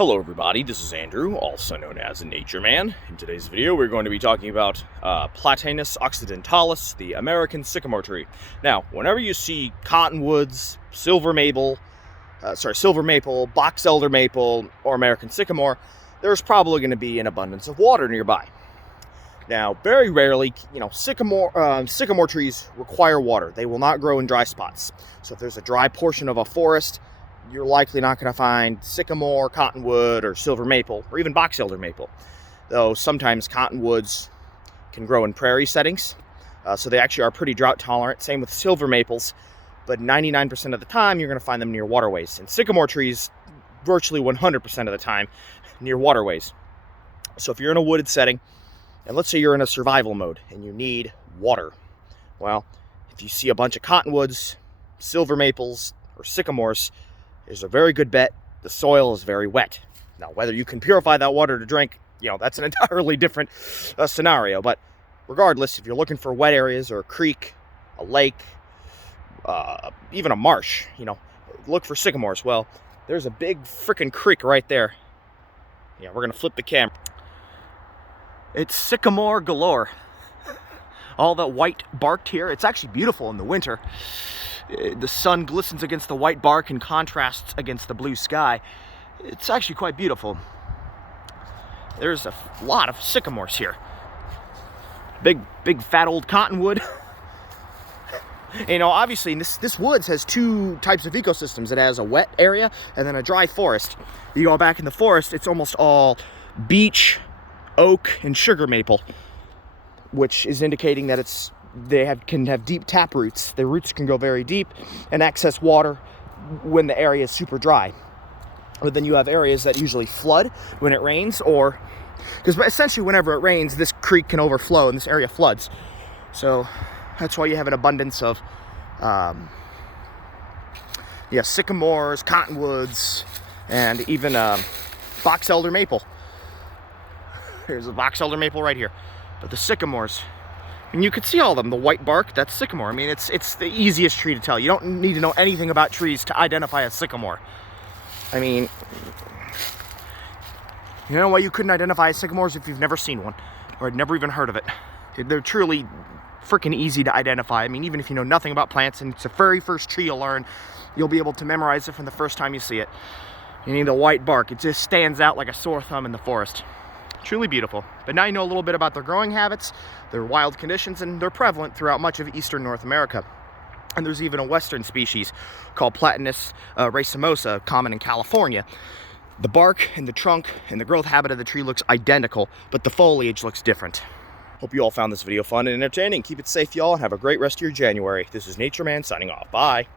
Hello everybody, this is Andrew, also known as NatureMan. In today's video we're going to be talking about Platanus occidentalis, the American sycamore tree. Now, whenever you see cottonwoods, silver maple, box elder maple, or American sycamore, there's probably going to be an abundance of water nearby. Now, very rarely, sycamore trees require water. They will not grow in dry spots. So if there's a dry portion of a forest, you're likely not going to find sycamore, cottonwood, or silver maple, or even box elder maple. Though sometimes cottonwoods can grow in prairie settings, so they actually are pretty drought tolerant. Same with silver maples, but 99% of the time you're going to find them near waterways. And sycamore trees, virtually 100% of the time, near waterways. So if you're in a wooded setting, and let's say you're in a survival mode and you need water, well, if you see a bunch of cottonwoods, silver maples, or sycamores, there's a very good bet the soil is very wet. Now, whether you can purify that water to drink, that's an entirely different scenario. But regardless, if you're looking for wet areas or a creek, a lake, even a marsh, look for sycamores. Well, there's a big freaking creek right there. Yeah, we're gonna flip the camera. It's sycamore galore. All the white barked here. It's actually beautiful in the winter. The sun glistens against the white bark and contrasts against the blue sky. It's actually quite beautiful. There's a lot of sycamores here. Big fat old cottonwood. Obviously this woods has two types of ecosystems. It has a wet area and then a dry forest. You go back in the forest, it's almost all beech, oak, and sugar maple, which is indicating that can have deep tap roots. The roots can go very deep and access water when the area is super dry. But then you have areas that usually flood when it rains, because essentially whenever it rains, this creek can overflow and this area floods. So that's why you have an abundance of sycamores, cottonwoods, and even box elder maple. Here's a box elder maple right here. But the sycamores, and you can see all of them. The white bark, that's sycamore. I mean, it's the easiest tree to tell. You don't need to know anything about trees to identify a sycamore. I mean, you know why you couldn't identify sycamores if you've never seen one or had never even heard of it. They're truly freaking easy to identify. I mean, even if you know nothing about plants and it's the very first tree you'll learn, you'll be able to memorize it from the first time you see it. You need the white bark. It just stands out like a sore thumb in the forest. Truly beautiful. But now you know a little bit about their growing habits, their wild conditions, and they're prevalent throughout much of eastern North America. And there's even a western species called Platanus racemosa, common in California. The bark and the trunk and the growth habit of the tree looks identical, but the foliage looks different. Hope you all found this video fun and entertaining. Keep it safe, y'all, and have a great rest of your January. This is NatureMan signing off. Bye.